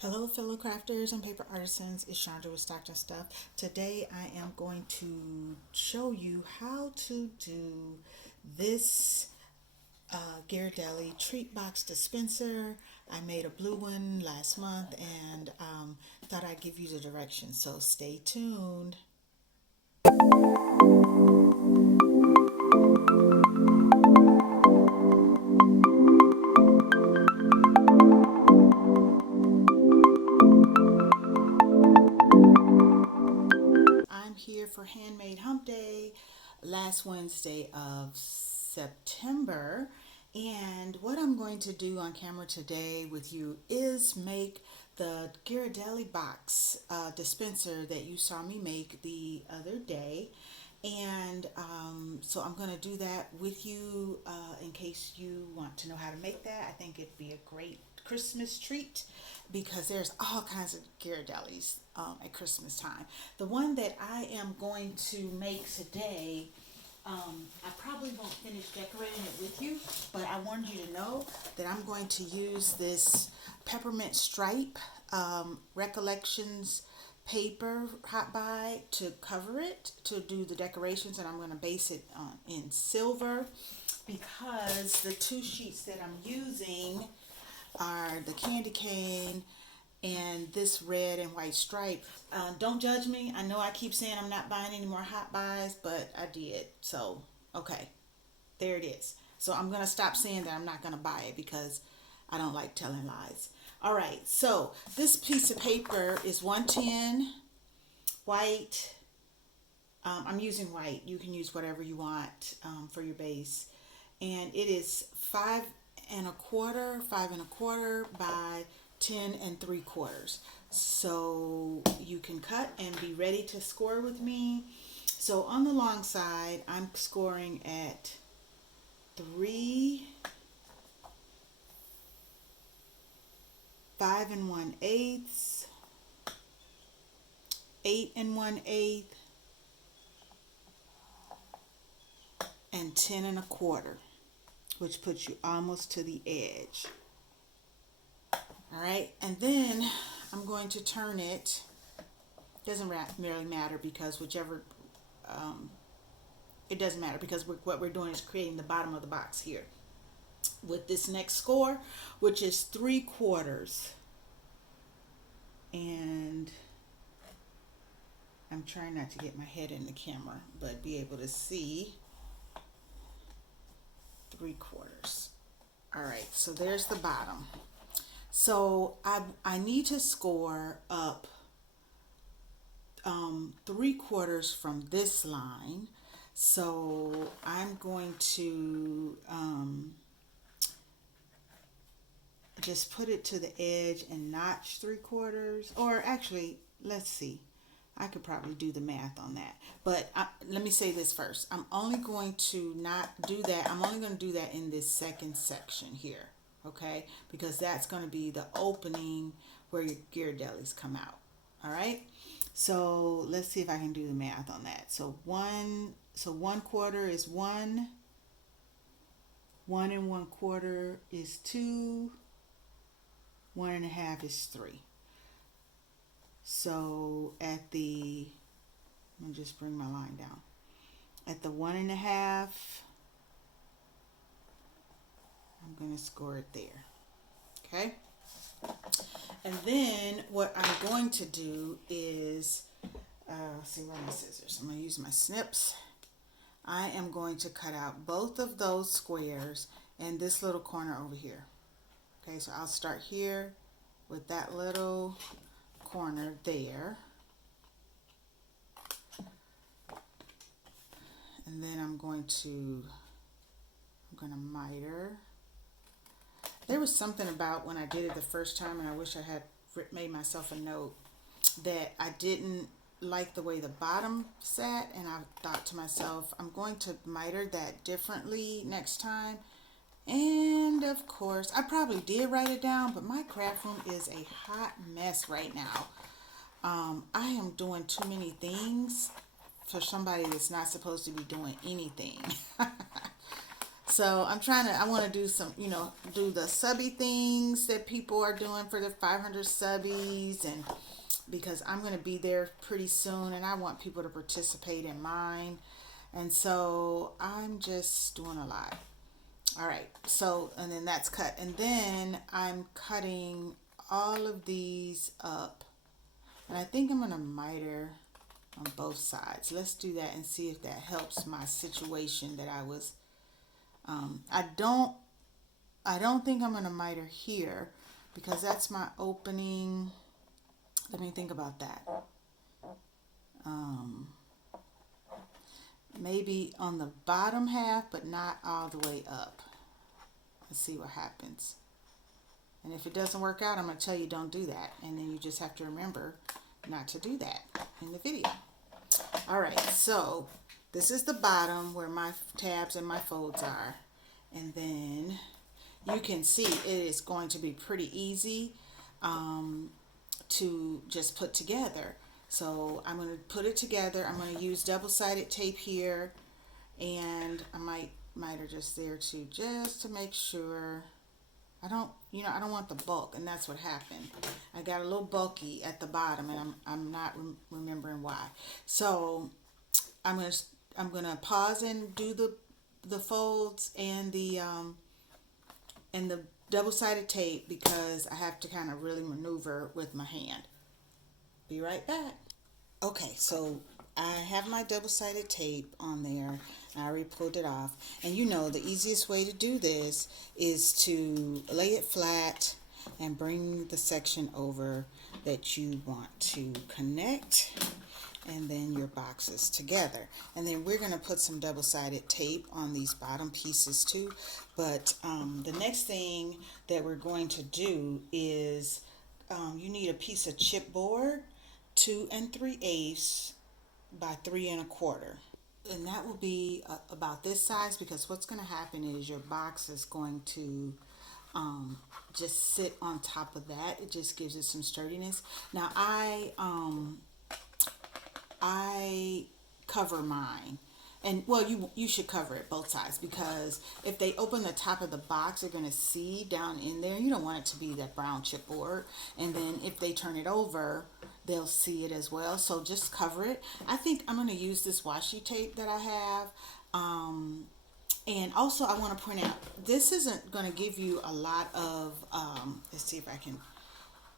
Hello, fellow crafters and paper artisans. It's Chandra with Stockton Stuff. Today, I am going to show you how to do this Ghirardelli treat box dispenser. I made a blue one last month and thought I'd give you the directions. So stay tuned. I'm here for Handmade Hump Day, last Wednesday of September. And what I'm going to do on camera today with you is make the Ghirardelli box dispenser that you saw me make the other day. And so I'm going to do that with you in case you want to know how to make that. I think it'd be a great Christmas treat because there's all kinds of Ghirardellis at Christmas time. The one that I am going to make today, I probably won't finish decorating it with you, but I wanted you to know that I'm going to use this peppermint stripe recollections paper hot buy to cover it to do the decorations, and I'm going to base it in silver because the two sheets that I'm using are the candy cane and this red and white stripe. Don't judge me. I know I keep saying I'm not buying any more hot buys, but I did. So, okay, there it is. So I'm going to stop saying that I'm not going to buy it because I don't like telling lies. All right, so this piece of paper is 110 white. I'm using white. You can use whatever you want for your base. And it is 5 and a quarter by 10 3/4. So you can cut and be ready to score with me. So on the long side, I'm scoring at 3, 5 1/8, 8 1/8, and 10 1/4, which puts you almost to the edge. All right, and then I'm going to turn it. Doesn't really matter because whichever, it doesn't matter because what we're doing is creating the bottom of the box here with this next score, which is 3/4. And I'm trying not to get my head in the camera, but be able to see 3/4. All right, so there's the bottom. So I need to score up 3/4 from this line. So I'm going to just put it to the edge and notch 3/4. Or actually, let's see. I could probably do the math on that. But let me say this first. I'm only going to not do that. I'm only going to do that in this second section here. Okay? Because that's going to be the opening where your Ghirardellis come out. All right? So let's see if I can do the math on that. So 1/4 is 1. 1 1/4 is 2. 1 1/2 is 3. So let me just bring my line down. At the 1 1/2, I'm going to score it there. Okay. And then what I'm going to do is, see where are my scissors. I'm going to use my snips. I am going to cut out both of those squares and this little corner over here. Okay, so I'll start here with that little corner there. And then I'm going to miter. There was something about when I did it the first time, and I wish I had made myself a note, that I didn't like the way the bottom sat, and I thought to myself, I'm going to miter that differently next time. And of course, I probably did write it down, but my craft room is a hot mess right now. I am doing too many things for somebody that's not supposed to be doing anything. So I want to do some, do the subby things that people are doing for the 500 subbies, and because I'm going to be there pretty soon and I want people to participate in mine. And so I'm just doing a lot. All right. So, and then that's cut. And then I'm cutting all of these up. And I think I'm going to miter on both sides. Let's do that and see if that helps my situation that I was. I don't think I'm going to miter here because that's my opening. Let me think about that. Um, Maybe on the bottom half, but not all the way up. Let's see what happens. And if it doesn't work out, I'm going to tell you don't do that. And then you just have to remember not to do that in the video. All right, so this is the bottom where my tabs and my folds are. And then you can see it is going to be pretty easy to just put together. So I'm going to put it together. I'm going to use double-sided tape here, and I might miter just there too, just to make sure. I don't want the bulk, and that's what happened. I got a little bulky at the bottom, and I'm not remembering why. So I'm gonna pause and do the folds and the double-sided tape because I have to kind of really maneuver with my hand. Be right back. Okay, so I have my double-sided tape on there. I already pulled it off. And the easiest way to do this is to lay it flat and bring the section over that you want to connect, and then your boxes together. And then we're going to put some double-sided tape on these bottom pieces too. But the next thing that we're going to do is you need a piece of chipboard, 2 3/8 by 3 1/4, and that will be about this size, because what's going to happen is your box is going to just sit on top of that. It just gives it some sturdiness. Now I cover mine, and well, you should cover it both sides, because if they open the top of the box, they're going to see down in there. You don't want it to be that brown chipboard, and then if they turn it over, they'll see it as well. So just cover it. I think I'm going to use this washi tape that I have. And also I want to point out, this isn't going to give you a lot of, let's see if I can,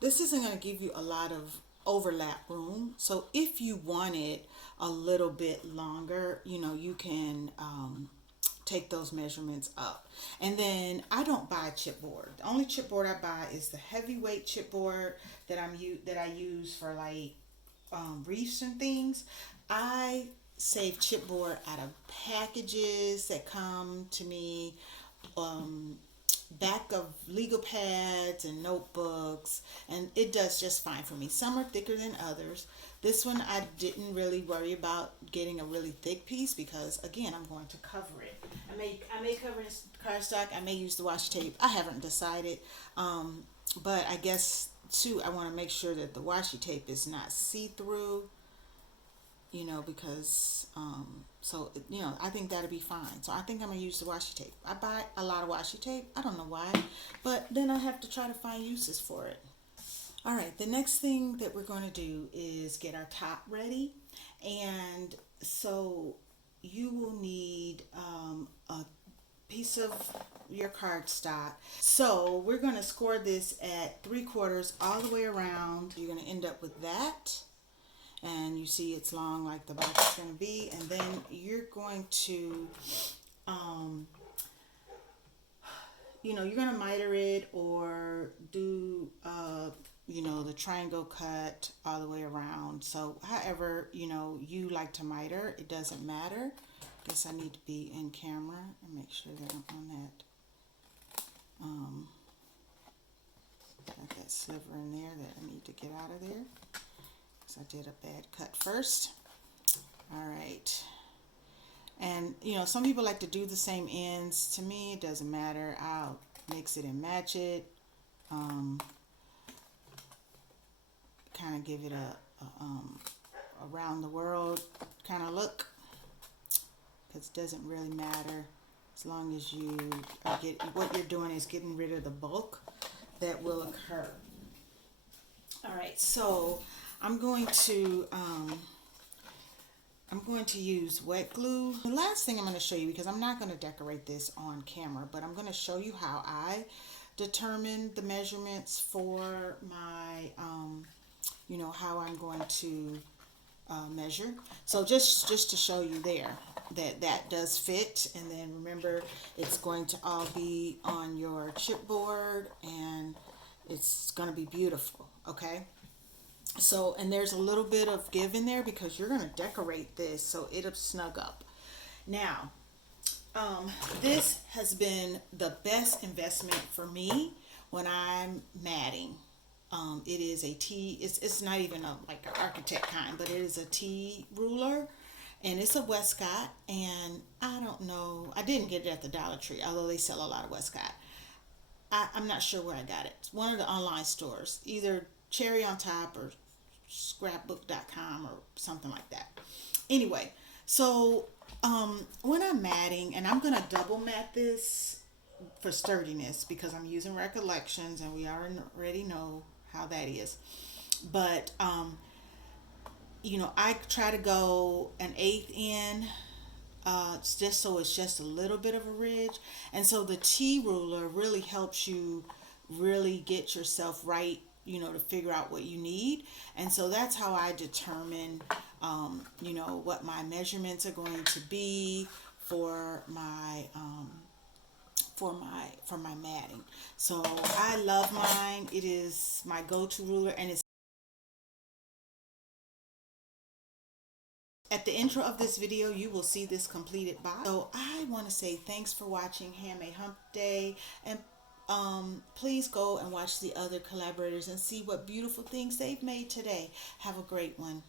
this isn't going to give you a lot of overlap room. So if you want it a little bit longer, you can take those measurements up. And then I don't buy chipboard. The only chipboard I buy is the heavyweight chipboard that I use for like reefs and things. I save chipboard out of packages that come to me, back of legal pads and notebooks, and it does just fine for me. Some are thicker than others. This one I didn't really worry about getting a really thick piece because, again, I'm going to cover it. I may cover it in cardstock. I may use the washi tape. I haven't decided, but I guess too I want to make sure that the washi tape is not see-through. Because I think that'll be fine. So I think I'm gonna use the washi tape. I buy a lot of washi tape. I don't know why, but then I have to try to find uses for it. All right, the next thing that we're going to do is get our top ready, and so you will need a piece of your cardstock. So we're going to score this at 3/4 all the way around. You're going to end up with that. And you see it's long like the box is going to be, and then you're going to you're going to miter it or do the triangle cut all the way around. So however you like to miter, it doesn't matter. I guess I need to be in camera and make sure that I'm on that got that sliver in there that I need to get out of there. I did a bad cut first. All right. And some people like to do the same ends. To me, it doesn't matter. I'll mix it and match it. Kind of give it a around the world kind of look, because it doesn't really matter. as long as you get, what you're doing is getting rid of the bulk that will occur. All right, so I'm going to use wet glue. The last thing I'm going to show you, because I'm not going to decorate this on camera, but I'm going to show you how I determine the measurements for my, how I'm going to measure. So just to show you there that that does fit, and then remember it's going to all be on your chipboard and it's going to be beautiful. Okay. So, and there's a little bit of give in there because you're going to decorate this so it'll snug up. Now, this has been the best investment for me when I'm matting. It is a T, it's not even a like an architect kind, but it is a T ruler, and it's a Westcott, and I don't know, I didn't get it at the Dollar Tree, although they sell a lot of Westcott. I'm not sure where I got it. It's one of the online stores, either Cherry on Top or scrapbook.com or something like that. Anyway, so when I'm matting, and I'm going to double mat this for sturdiness because I'm using Recollections, and we already know how that is. But, I try to go an eighth in, it's just so it's just a little bit of a ridge. And so the T ruler really helps you really get yourself right, to figure out what you need. And so that's how I determine, what my measurements are going to be for my, for my matting. So I love mine. It is my go-to ruler, and it's at the intro of this video, you will see this completed box. So I want to say thanks for watching Handmade Hump Day, and please go and watch the other collaborators and see what beautiful things they've made today. Have a great one.